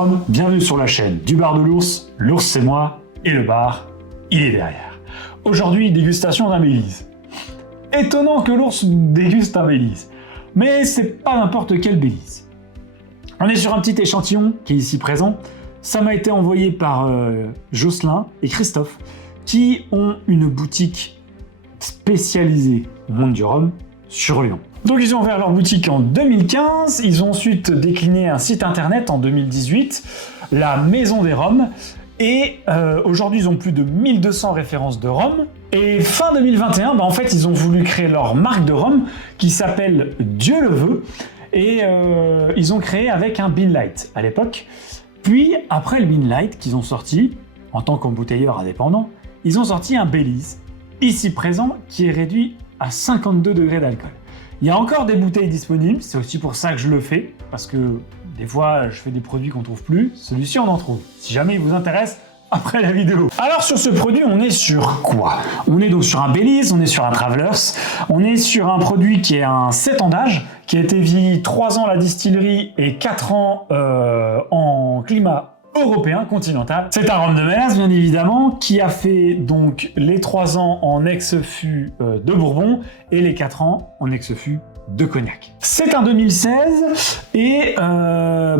rhum, bienvenue sur la chaîne du bar de l'ours. L'ours c'est moi et le bar, il est derrière. Aujourd'hui, dégustation d'un Baileys. Étonnant que l'ours déguste un Baileys, mais c'est pas n'importe quel Baileys. On est sur un petit échantillon qui est ici présent. Ça m'a été envoyé par Jocelyn et Christophe qui ont une boutique spécialisée au monde du rhum sur Lyon. Donc ils ont ouvert leur boutique en 2015, ils ont ensuite décliné un site internet en 2018, la Maison des Rhums, et aujourd'hui ils ont plus de 1200 références de rhum. Et fin 2021, en fait ils ont voulu créer leur marque de rhum qui s'appelle Dieu le veut, et ils ont créé avec un Bean Light à l'époque. Puis après le Bean Light qu'ils ont sorti, en tant qu'embouteilleur indépendant, ils ont sorti un Baileys, ici présent, qui est réduit à 52 degrés d'alcool. Il y a encore des bouteilles disponibles, c'est aussi pour ça que je le fais, parce que des fois je fais des produits qu'on trouve plus, celui-ci on en trouve. Si jamais il vous intéresse, après la vidéo. Alors sur ce produit, on est sur quoi? On est donc sur un Baileys, on est sur un Travelers, on est sur un produit qui est un 7 ans d'âge, qui a été vieilli 3 ans à la distillerie et 4 ans en climat européen continental. C'est un rhum de mélasse bien évidemment, qui a fait donc les 3 ans en ex-fût de Bourbon et les 4 ans en ex-fût de cognac. C'est un 2016 et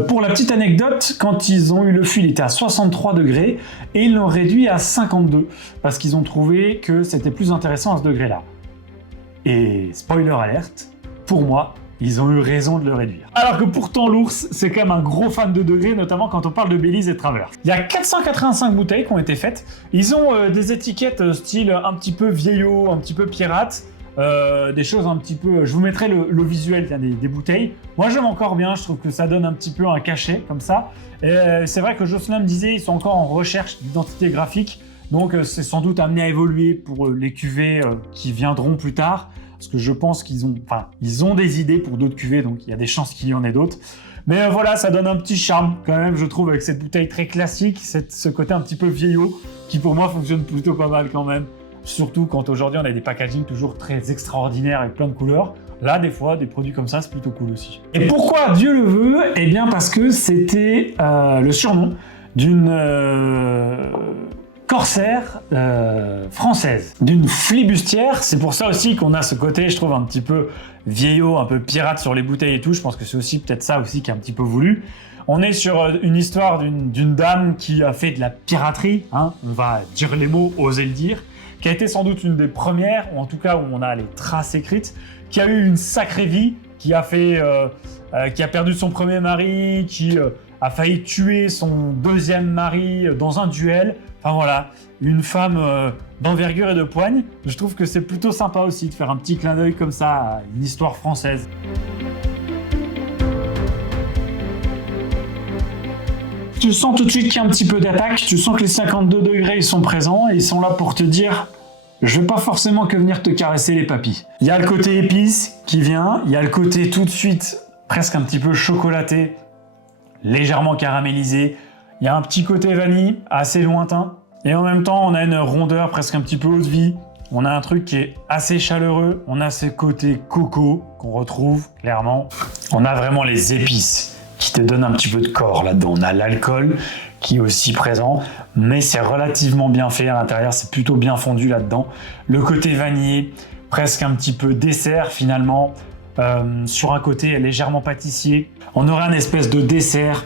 pour la petite anecdote, quand ils ont eu le fût, il était à 63 degrés et ils l'ont réduit à 52 parce qu'ils ont trouvé que c'était plus intéressant à ce degré-là. Et spoiler alerte, pour moi, ils ont eu raison de le réduire. Alors que pourtant l'ours, c'est quand même un gros fan de degrés, notamment quand on parle de Baileys et de Travelers. Il y a 485 bouteilles qui ont été faites. Ils ont des étiquettes style un petit peu vieillot, un petit peu pirate, des choses un petit peu... Je vous mettrai le visuel des bouteilles. Moi j'aime encore bien, je trouve que ça donne un petit peu un cachet comme ça. Et c'est vrai que Jocelyn me disait, ils sont encore en recherche d'identité graphique, donc c'est sans doute amené à évoluer pour les cuvées qui viendront plus tard. Parce que je pense qu'ils ont des idées pour d'autres cuvées, donc il y a des chances qu'il y en ait d'autres. Mais voilà, ça donne un petit charme quand même, je trouve, avec cette bouteille très classique, ce côté un petit peu vieillot, qui pour moi fonctionne plutôt pas mal quand même. Surtout quand aujourd'hui on a des packagings toujours très extraordinaires avec plein de couleurs. Là, des fois, des produits comme ça, c'est plutôt cool aussi. Et pourquoi Dieu le veut? Eh bien parce que c'était le surnom d'une... corsaire française, d'une flibustière. C'est pour ça aussi qu'on a ce côté, je trouve, un petit peu vieillot, un peu pirate sur les bouteilles et tout. Je pense que c'est aussi peut-être ça aussi qui est un petit peu voulu. On est sur une histoire d'une dame qui a fait de la piraterie, hein, on va dire les mots, oser le dire, qui a été sans doute une des premières, ou en tout cas où on a les traces écrites, qui a eu une sacrée vie, qui a perdu son premier mari, qui a failli tuer son deuxième mari dans un duel. Enfin voilà, une femme d'envergure et de poigne. Je trouve que c'est plutôt sympa aussi de faire un petit clin d'œil comme ça à une histoire française. Tu sens tout de suite qu'il y a un petit peu d'attaque, tu sens que les 52 degrés ils sont présents et ils sont là pour te dire je veux pas forcément que venir te caresser les papilles. Il y a le côté épice qui vient, il y a le côté tout de suite presque un petit peu chocolaté, légèrement caramélisé. Il y a un petit côté vanille, assez lointain. Et en même temps, on a une rondeur presque un petit peu haute vie. On a un truc qui est assez chaleureux. On a ce côté coco qu'on retrouve clairement. On a vraiment les épices qui te donnent un petit peu de corps là-dedans. On a l'alcool qui est aussi présent, mais c'est relativement bien fait à l'intérieur. C'est plutôt bien fondu là-dedans. Le côté vanillé, presque un petit peu dessert finalement. Sur un côté légèrement pâtissier. On aurait un espèce de dessert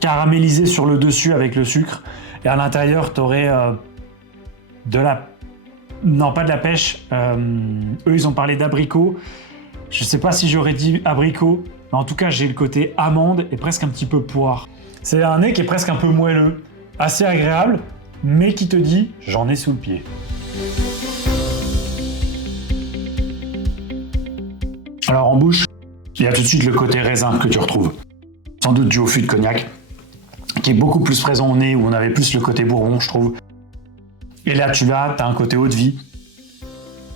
caramélisé sur le dessus avec le sucre et à l'intérieur tu aurais pas de la pêche, eux ils ont parlé d'abricot, je sais pas si j'aurais dit abricot, mais en tout cas j'ai le côté amande et presque un petit peu poire. C'est un nez qui est presque un peu moelleux, assez agréable, mais qui te dit j'en ai sous le pied. Alors en bouche, il y a tout de suite le côté raisin que tu retrouves, sans doute dû au fût de cognac, qui est beaucoup plus présent au nez, où on avait plus le côté bourbon, je trouve. Et là, t'as un côté haut de vie.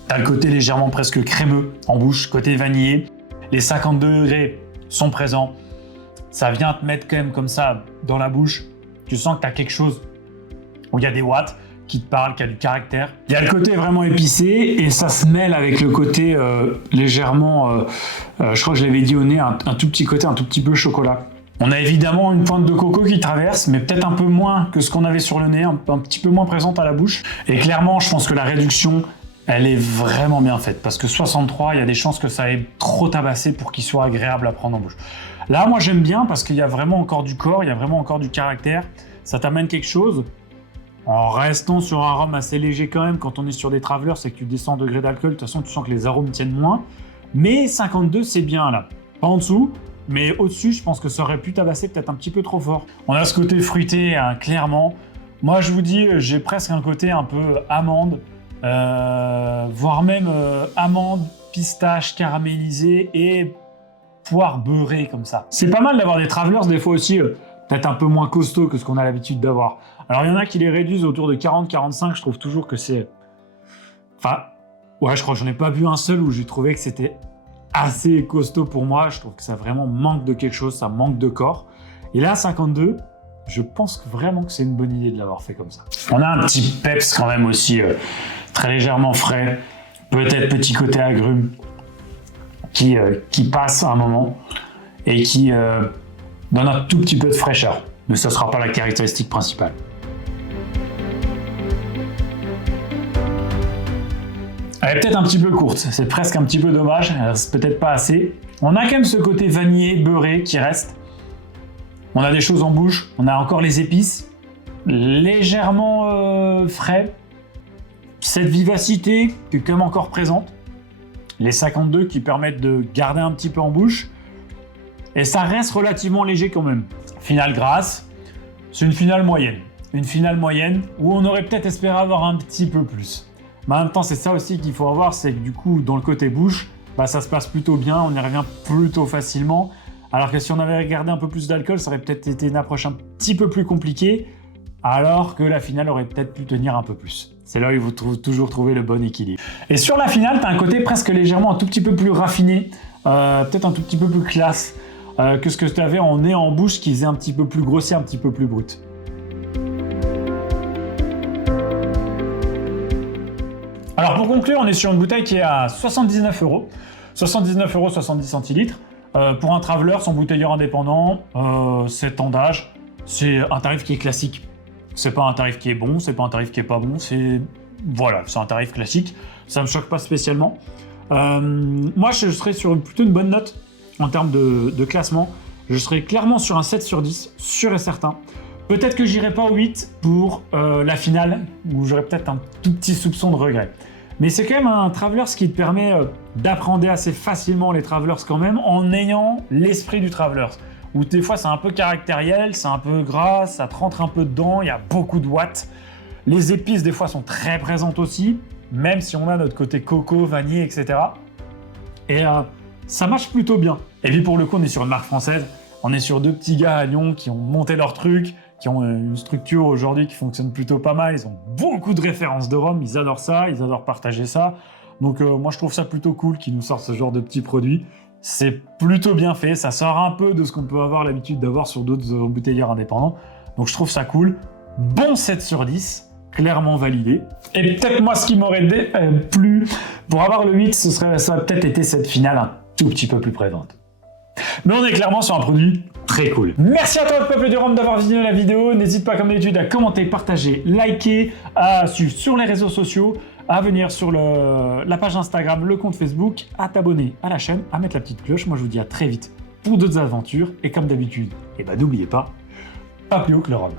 T'as le côté légèrement presque crémeux en bouche, côté vanillé. Les 52 degrés sont présents. Ça vient te mettre quand même comme ça dans la bouche. Tu sens que t'as quelque chose où il y a des watts qui te parlent, qui a du caractère. Il y a le côté vraiment épicé et ça se mêle avec le côté légèrement, je crois que je l'avais dit au nez, un tout petit côté un tout petit peu chocolat. On a évidemment une pointe de coco qui traverse, mais peut-être un peu moins que ce qu'on avait sur le nez, un petit peu moins présente à la bouche. Et clairement, je pense que la réduction, elle est vraiment bien faite, parce que 63, il y a des chances que ça ait trop tabassé pour qu'il soit agréable à prendre en bouche. Là, moi, j'aime bien parce qu'il y a vraiment encore du corps, il y a vraiment encore du caractère. Ça t'amène quelque chose, en restant sur un arôme assez léger quand même. Quand on est sur des travelers, c'est que tu descends en degré d'alcool, de toute façon, tu sens que les arômes tiennent moins. Mais 52, c'est bien là. Pas en dessous, mais au-dessus, je pense que ça aurait pu tabasser peut-être un petit peu trop fort. On a ce côté fruité, hein, clairement. Moi, je vous dis, j'ai presque un côté un peu amande, voire même amande, pistache caramélisée et poire beurrée comme ça. C'est pas mal d'avoir des travelers des fois aussi, peut-être un peu moins costaud que ce qu'on a l'habitude d'avoir. Alors il y en a qui les réduisent autour de 40-45, je trouve toujours que c'est... Enfin, ouais, je crois que j'en ai pas vu un seul où j'ai trouvé que c'était assez costaud pour moi. Je trouve que ça vraiment manque de quelque chose, ça manque de corps. Et là, 52, je pense vraiment que c'est une bonne idée de l'avoir fait comme ça. On a un petit peps quand même aussi, très légèrement frais, peut-être petit côté agrumes, qui passe à un moment et qui donne un tout petit peu de fraîcheur. Mais ça ne sera pas la caractéristique principale. Elle est peut-être un petit peu courte, c'est presque un petit peu dommage, c'est peut-être pas assez. On a quand même ce côté vanillé, beurré qui reste. On a des choses en bouche, on a encore les épices, légèrement frais. Cette vivacité qui est quand même encore présente. Les 52 qui permettent de garder un petit peu en bouche. Et ça reste relativement léger quand même. Finale grasse, c'est une finale moyenne. Une finale moyenne où on aurait peut-être espéré avoir un petit peu plus. Mais en même temps, c'est ça aussi qu'il faut avoir, c'est que du coup, dans le côté bouche, bah, ça se passe plutôt bien, on y revient plutôt facilement. Alors que si on avait gardé un peu plus d'alcool, ça aurait peut-être été une approche un petit peu plus compliquée, alors que la finale aurait peut-être pu tenir un peu plus. C'est là où il faut toujours trouver le bon équilibre. Et sur la finale, tu as un côté presque légèrement un tout petit peu plus raffiné, peut-être un tout petit peu plus classe que ce que tu avais en nez en bouche qui faisait un petit peu plus grossier, un petit peu plus brut. Alors pour conclure, on est sur une bouteille qui est à 79 €. 79 €, 70 centilitres. Pour un traveler, son bouteilleur indépendant, 7 ans d'âge, c'est un tarif qui est classique. C'est pas un tarif qui est bon, c'est pas un tarif qui est pas bon, c'est un tarif classique. Ça me choque pas spécialement. Moi, je serais sur plutôt une bonne note en termes de classement. Je serais clairement sur un 7 sur 10, sûr et certain. Peut-être que j'irai pas au 8 pour la finale, où j'aurais peut-être un tout petit soupçon de regret. Mais c'est quand même un Travelers qui te permet d'appréhender assez facilement les Travelers quand même, en ayant l'esprit du Travelers. Où des fois c'est un peu caractériel, c'est un peu gras, ça te rentre un peu dedans, il y a beaucoup de watts. Les épices des fois sont très présentes aussi, même si on a notre côté coco, vanille, etc. Et ça marche plutôt bien. Et puis pour le coup, on est sur une marque française, on est sur deux petits gars à Lyon qui ont monté leur truc, qui ont une structure aujourd'hui qui fonctionne plutôt pas mal, ils ont beaucoup de références de rhum, ils adorent ça, ils adorent partager ça. Donc moi je trouve ça plutôt cool qu'ils nous sortent ce genre de petits produits. C'est plutôt bien fait, ça sort un peu de ce qu'on peut avoir l'habitude d'avoir sur d'autres bouteilleurs indépendants. Donc je trouve ça cool. Bon 7 sur 10, clairement validé. Et peut-être moi ce qui m'aurait plu pour avoir le 8, ça aurait peut-être été cette finale un tout petit peu plus présente. Mais on est clairement sur un produit très cool. Merci à toi, le peuple du rhum, d'avoir visionné la vidéo. N'hésite pas, comme d'habitude, à commenter, partager, liker, à suivre sur les réseaux sociaux, à venir sur la page Instagram, le compte Facebook, à t'abonner à la chaîne, à mettre la petite cloche. Moi, je vous dis à très vite pour d'autres aventures. Et comme d'habitude, n'oubliez pas plus haut que le rhum.